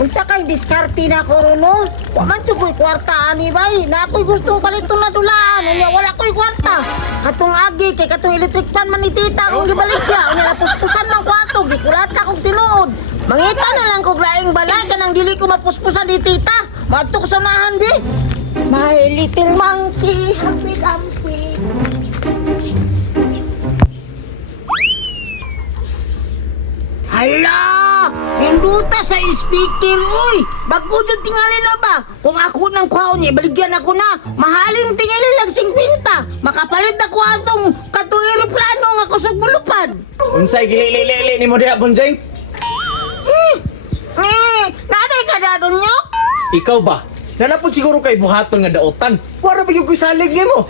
Unsa kay diskarte na ko no? Wa man jud ko'y kwarta ani bay. Na ako'y gusto palitong na dulaan. Unya wala ko'y kwarta. Katong agi kay katong electric fan man ni tita kung gibaligya. Unya napuspusan man kwarto, gikulata kog tinuod. Mangita na lang kog laing balay kanang dili ko mapuspusan ni tita. Maadto ko sa unahan bi. My little monkey, hampit-hampit. Hala! Hinduta sa speaker, uy! Bago dyan tingali na ba? Kung ako nang kuhaw niya, baligyan ako na. Mahaling tingali lang 50. Makapalit ako atong katong aeroplano nga kusog mulupad. Unsay gili-li-li ni mo diha, Bonjay? Nanay ka na doon nyo? Ikaw ba? Nanapod siguro kay buhaton nga daotan. Wala ba yung kusalig ni mo?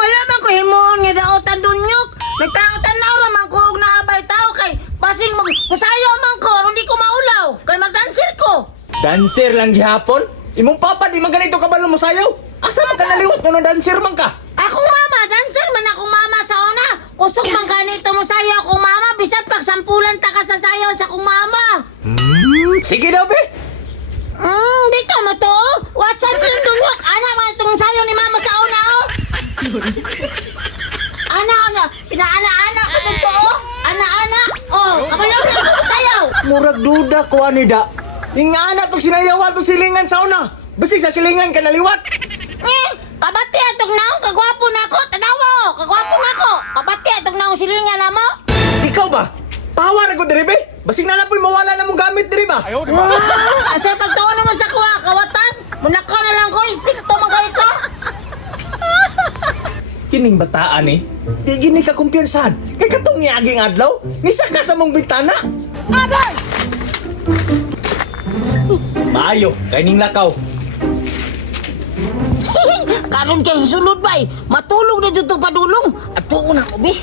Wala man ko himoon nga daotan doon nyo. Nagtaotan na ora man ko og naabay tao kay basin mo musayo man ko aron di ko maulaw kay magdanser ko. Dancer lang gihapon? Imong papa di man ganito kabalo mo sayaw? Asa man ka naliwat nga dancer man ka? Akong mama, dancer man akong mama sa una. Kusog man ganito mo sayo akong mama bisan pag sampulan ta ka sa sayaw sa akong mama. Sige daw be. Dito mo to. Watsan mo yung dungok. Ana man itong sayo ni mama sa una oh. Ana, pinaana-ana ko dito oh. Ana. Oh, kabalaw na ako sayaw. Murag duda ko anida. Ingana tong sinayawan tong silingan sa una. Basig sa silingan ka naliwat. Kabati atong naong kagwapo na ako. Tanawa oh, kagwapo na ako. Kabati atong naong silingan na mo. Ikaw ba? Pawa na ko diri be. Basig na lang po'y mawala na mong gamit diri ba? Asa pagtuon naman sa kuha, kawatan. Munakaw na lang ko, ispikto magay ko. Kining bataan eh. Di gini ka kumpiyansahan. Kay katong niaging adlaw, nisa ka sa mong bintana. Abay! Maayo, kay ning lakaw. Karon kay sulod bay, matulog na dito padulong. At tuon ako, bi.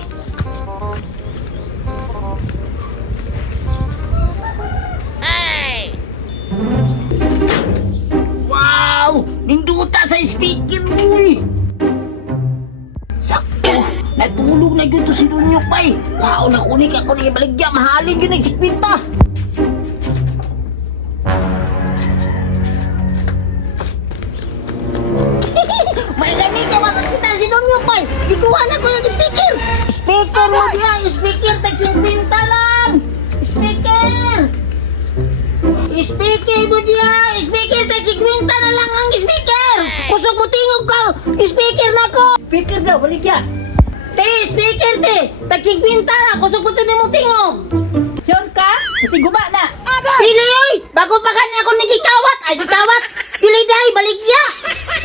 Wow! Ninduta sa speaker, uy! Sakto! Natulog na dito si Dunyok, bay. Kao na kunik ako na ibaligya. Mahalin yun ang sikwinta. May ganit ka makakita si Dunyok, bay. Ikuha na ko yung speaker. Speaker mo diya. Speaker, tagsikwinta lang. Speaker! Speaker mo diya! Speaker, tagsikwinta na lang ang speaker! Kusog mo tingog ka! Speaker na ko! Speaker daw, baligya! Te, speaker te! Tagsikwinta na! Kusog mo mo tingog! Sure ka? Kasi guba na. Pili oy! Bago pa kanya ako nagikawat! Ay, gikawat! Pili day, baligya!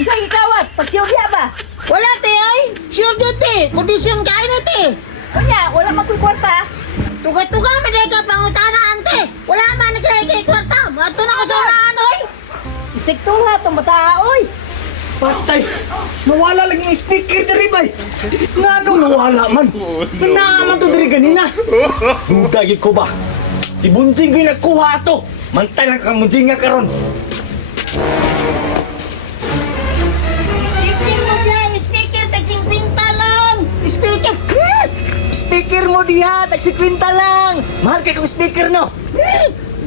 Isa ikawat, pagsiya ba? Wala te ay! Sure dyan te! Kondisyon kain na te! Kunya, wala magkukwarta. Tuga-tuga may day ka pangutanaan te! Wala man naglay kay kwarta! Mato na ko sa unaan oy! Istiktuha itong bata, oy. Patay! Nawala lang yung speaker diri bay. Nga nung nawala man. Naman to diri ganina. Duda gid ko ba? Si Bunjing ko'y nagkuha to. Mantay lang kang Bunjing nga karon. Speaker mo dyan! Speaker, tagsing pinta lang! Speaker! Speaker mo diha, tagsi kwinta lang. Mahal kay kong speaker no.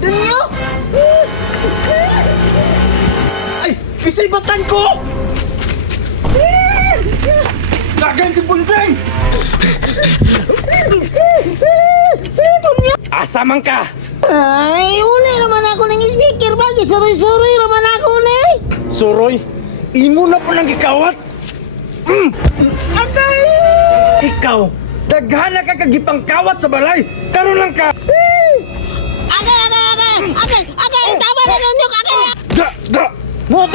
Dunyok! Ay, kisibatan ko! Dagan si Bunjing! Asa man ka? Ay, uli naman ako ng speaker. Bakit suroy-suroy naman ako ni? Suroy, imo na po lang gikawat. Atay! Ikaw, daghana ka kagipang kawat sa balay. Karon lang ka. Agay! Tama na Dunyok! Agay! Da! Mo